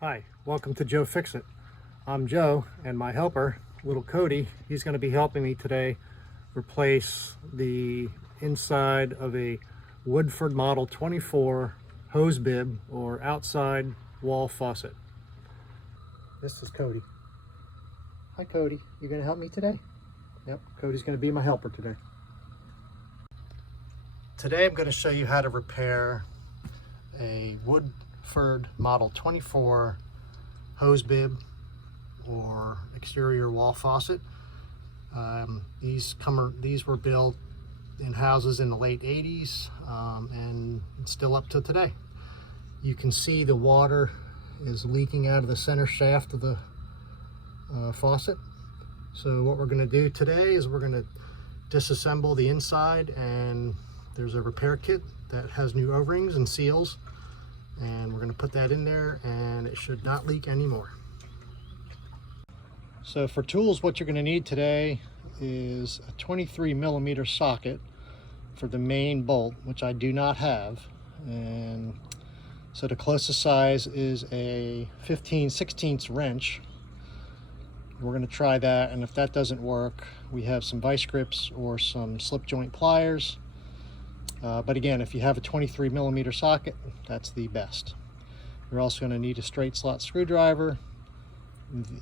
Hi, welcome to Joe Fix It. I'm Joe, and my helper, little Cody, he's going to be helping me today replace the inside of a Woodford Model 24 hose bib or outside wall faucet. This is Cody. Hi Cody, you going to help me today? Yep, Cody's going to be my helper today. Today I'm going to show you how to repair a Woodford Model 24 hose bib or exterior wall faucet. These were built in houses in the late 80s and still up to today. You can see the water is leaking out of the center shaft of the faucet. So what we're going to do today is we're going to disassemble the inside, and there's a repair kit that has new O-rings and seals, and we're going to put that in there and it should not leak anymore. So for tools, what you're going to need today is a 23mm socket for the main bolt, which I do not have, and so the closest size is a 15/16 wrench. We're going to try that, and if that doesn't work, we have some vice grips or some slip joint pliers. But again, if you have a 23mm socket, that's the best. You're also going to need a straight slot screwdriver,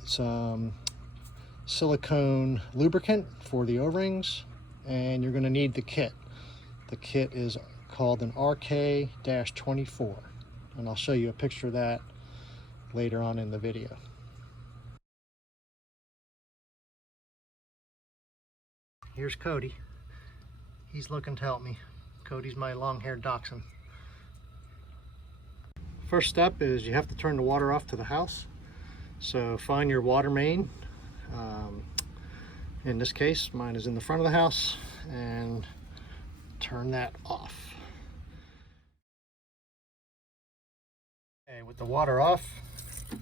some silicone lubricant for the O-rings, and you're going to need the kit. The kit is called an RK-24, and I'll show you a picture of that later on in the video. Here's Cody. He's looking to help me. Cody's my long-haired dachshund. First step is you have to turn the water off to the house. So find your water main. In this case, mine is in the front of the house, and turn that off. Okay, with the water off, you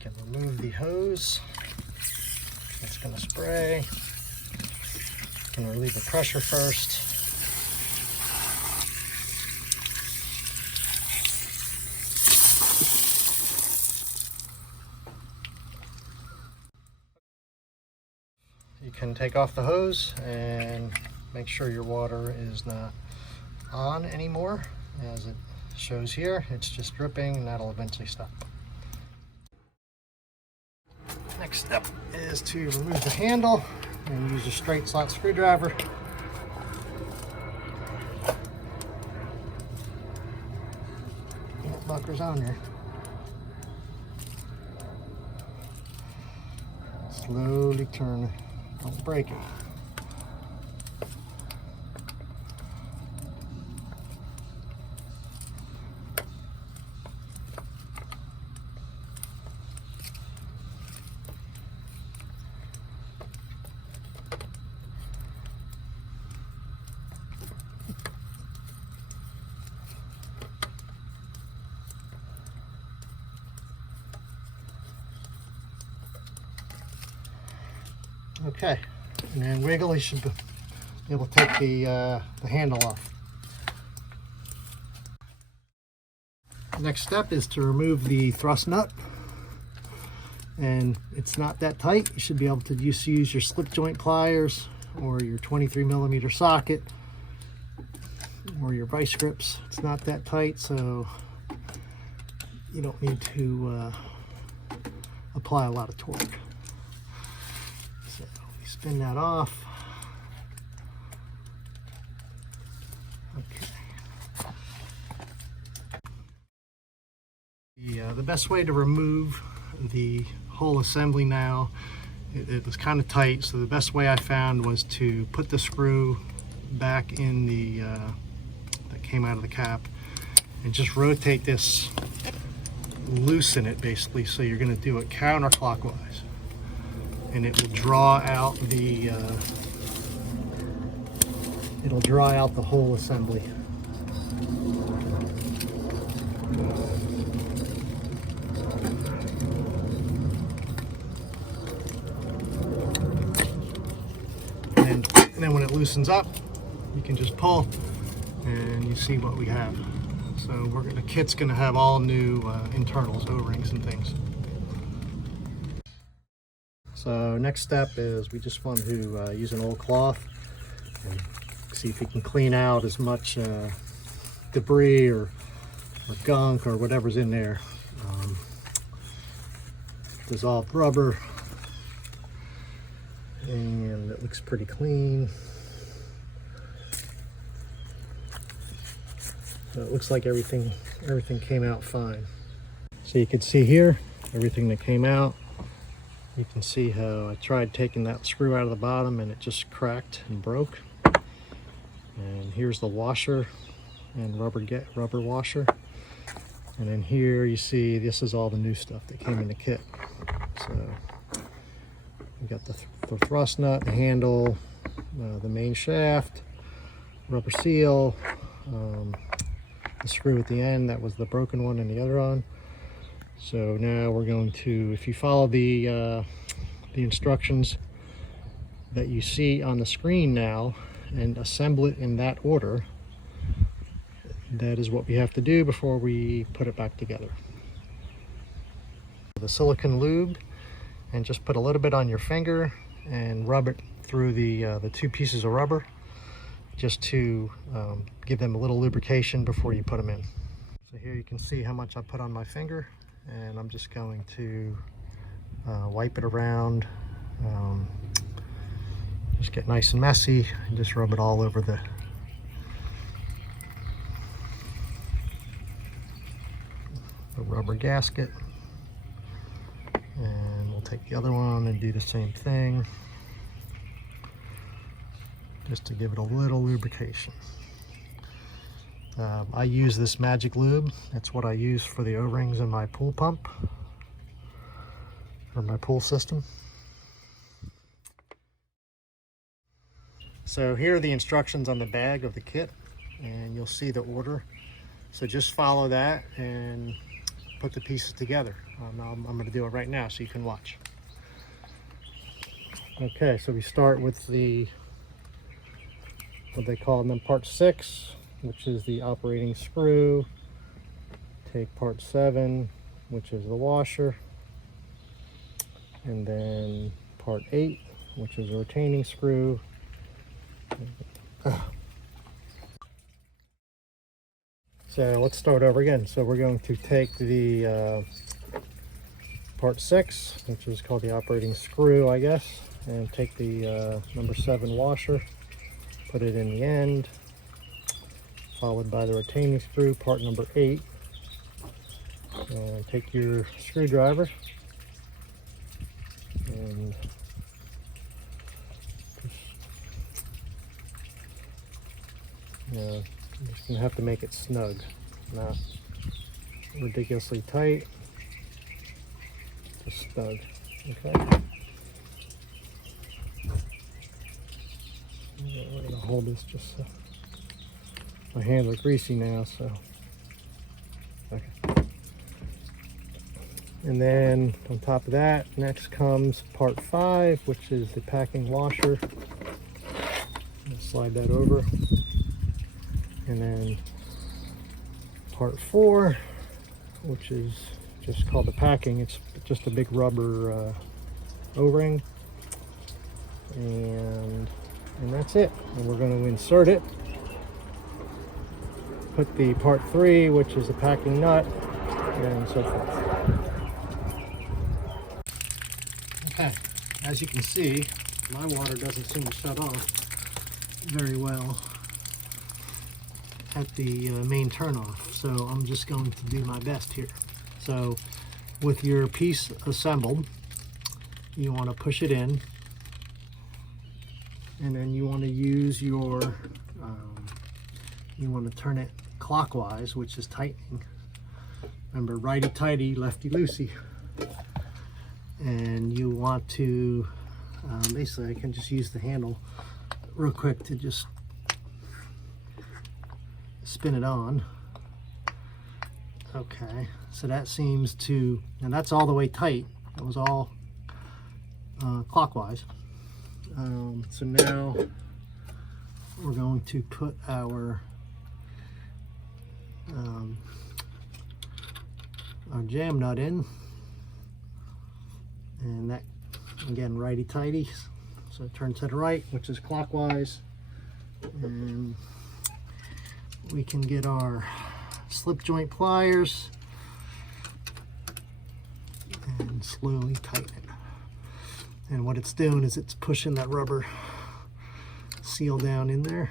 can remove the hose. It's going to spray. You can relieve the pressure first. You can take off the hose and make sure your water is not on anymore. As it shows here, it's just dripping, and that'll eventually stop. Next step is to remove the handle and use a straight slot screwdriver. That bucker's on there. Slowly turn it. Don't break it. Okay, and then wiggle. You should be able to take the handle off. Next step is to remove the thrust nut, and it's not that tight. You should be able to just use your slip joint pliers or your 23mm socket or your vice grips. It's not that tight, so you don't need to apply a lot of torque. So we spin that off. Okay. The best way to remove the whole assembly now, it was kind of tight, so the best way I found was to put the screw back in the that came out of the cap and just rotate this, loosen it basically, so you're going to do it counterclockwise, and it will draw out the whole assembly. And then when it loosens up, you can just pull and you see what we have. So the kit's going to have all new internals, O-rings and things. So next step is we just want to use an old cloth and see if we can clean out as much debris or gunk or whatever's in there. Dissolved rubber, and it looks pretty clean. So it looks like everything came out fine. So you can see here everything that came out. You can see how I tried taking that screw out of the bottom and it just cracked and broke. And here's the washer and rubber washer. And then here you see this is all the new stuff that came in the kit. So we got the thrust nut, the handle, the main shaft, rubber seal, the screw at the end, that was the broken one, and the other on. So now we're going to, if you follow the instructions that you see on the screen now and assemble it in that order, that is what we have to do before we put it back together. The silicone lube, and just put a little bit on your finger and rub it through the two pieces of rubber, just to give them a little lubrication before you put them in. So here you can see how much I put on my finger, and I'm just going to wipe it around, just get nice and messy, and just rub it all over the rubber gasket. And we'll take the other one and do the same thing, just to give it a little lubrication. I use this magic lube. That's what I use for the O-rings in my pool pump, or my pool system. So here are the instructions on the bag of the kit, and you'll see the order. So just follow that and put the pieces together. I'm going to do it right now so you can watch. Okay, so we start with what they call them part 6, which is the operating screw. Take part 7, which is the washer, and then part 8, which is a retaining screw. So let's start over again. So we're going to take the part 6, which is called the operating screw, I guess, and take the number 7 washer, put it in the end, followed by the retaining screw, part number 8. And take your screwdriver and you're just gonna have to make it snug, not ridiculously tight, just snug. Okay. We're gonna hold this just so my hands are greasy now, so okay. And then on top of that, next comes part 5, which is the packing washer. Slide that over. And then part 4, which is just called the packing. It's just a big rubber O-ring, and that's it. And we're going to insert it. Put the part 3, which is the packing nut, and so forth. Okay, as you can see, my water doesn't seem to shut off very well at the main turnoff, so I'm just going to do my best here. So with your piece assembled, you want to push it in, and then you want to use your you want to turn it clockwise, which is tightening. Remember, righty-tighty, lefty-loosey. And you want to basically, I can just use the handle real quick to just spin it on. Okay, so that seems to, and that's all the way tight. It was all clockwise. So now we're going to put our our jam nut in, and that again righty-tighty, so it turns to the right, which is clockwise, and we can get our slip joint pliers and slowly tighten it. And what it's doing is it's pushing that rubber seal down in there.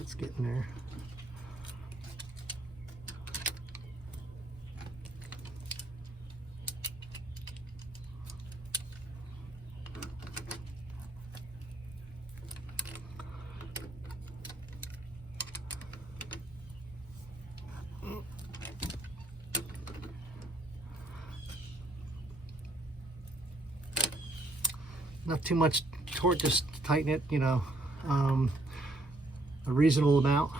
It's getting there. Not too much torque, just tighten it, you know, a reasonable amount.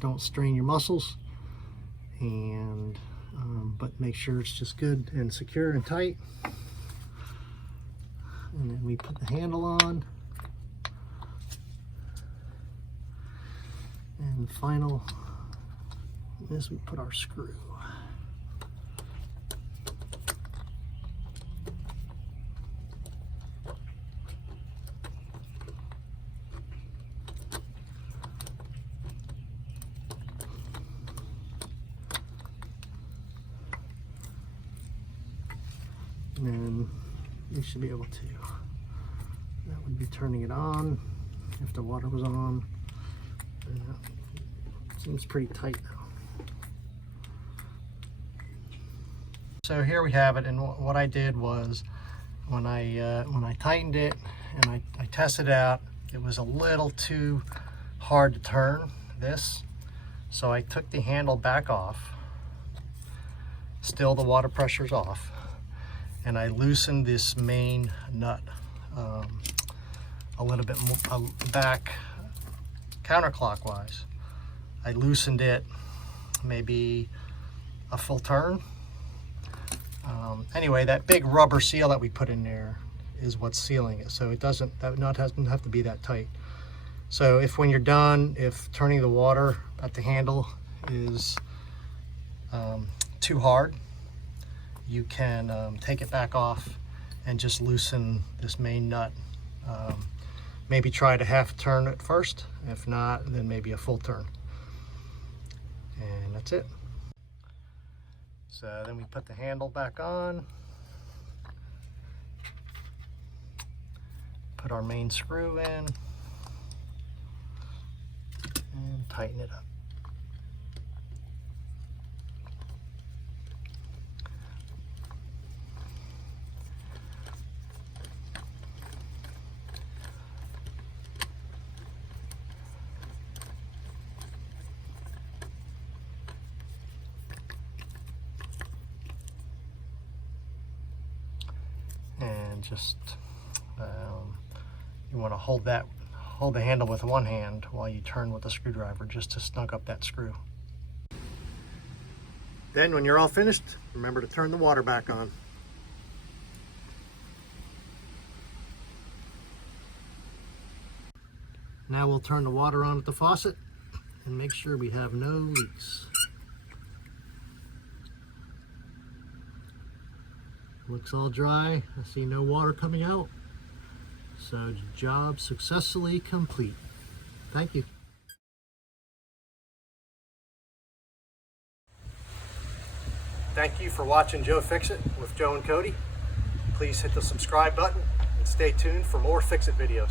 Don't strain your muscles, and but make sure it's just good and secure and tight. And then we put the handle on, and final is we put our screw. And then you should be able to, that would be turning it on if the water was on. Seems pretty tight now. So here we have it, and what I did was when I tightened it and I tested it out, it was a little too hard to turn this, so I took the handle back off. Still the water pressure's off, and I loosened this main nut a little bit more, back counterclockwise. I loosened it maybe a full turn. Anyway, that big rubber seal that we put in there is what's sealing it, so it doesn't, that nut doesn't have to be that tight. So if when you're done, if turning the water at the handle is too hard, you can take it back off and just loosen this main nut. Maybe try to half turn it first. If not, then maybe a full turn. And that's it. So then we put the handle back on. Put our main screw in. And tighten it up. And just you want to hold the handle with one hand while you turn with the screwdriver, just to snug up that screw. Then when you're all finished, remember to turn the water back on. Now we'll turn the water on at the faucet and make sure we have no leaks. Looks all dry. I see no water coming out. So job successfully complete. Thank you. Thank you for watching Joe Fix It with Joe and Cody. Please hit the subscribe button and stay tuned for more Fix It videos.